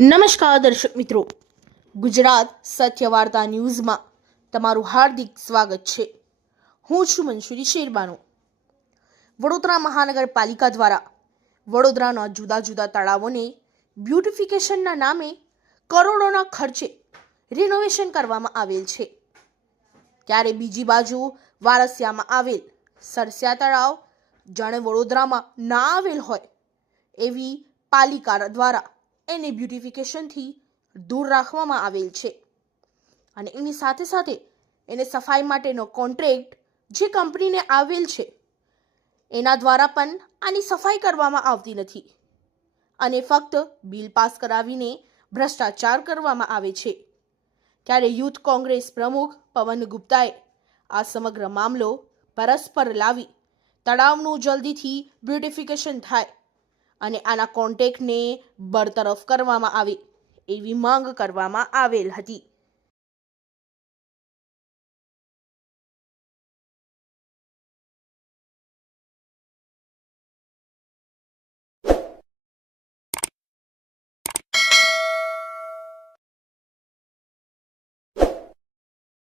નમસ્કાર દર્શક મિત્રો, ગુજરાત સત્ય વાર્તા ન્યૂઝમાં તમારું હાર્દિક સ્વાગત છે. હું છું મંસૂરી શેરબાનો. વડોદરા મહાનગરપાલિકા દ્વારા વડોદરાના જુદા જુદા તળાવોને બ્યુટિફિકેશનના નામે કરોડોના ખર્ચે રિનોવેશન કરવામાં આવેલ છે. ત્યારે બીજી બાજુ વારસિયામાં આવેલ સરસિયા તળાવ જાણે વડોદરામાં ના આવેલ હોય એવી પાલિકા દ્વારા એને બ્યુટિફિકેશનથી દૂર રાખવામાં આવેલ છે. અને એની સાથે સાથે એને સફાઈ માટેનો કોન્ટ્રાક્ટ જે કંપનીને આવેલ છે એના દ્વારા પણ આની સફાઈ કરવામાં આવતી નથી અને ફક્ત બિલ પાસ કરાવીને ભ્રષ્ટાચાર કરવામાં આવે છે. ત્યારે યુથ કોંગ્રેસ પ્રમુખ પવન ગુપ્તાએ આ સમગ્ર મામલો પરસ્પર લાવી તળાવનું જલ્દીથી બ્યુટિફિકેશન થાય અને આના કોન્ટેક્ટને બરતરફ કરવામાં આવે એવી માંગ કરવામાં આવેલ હતી.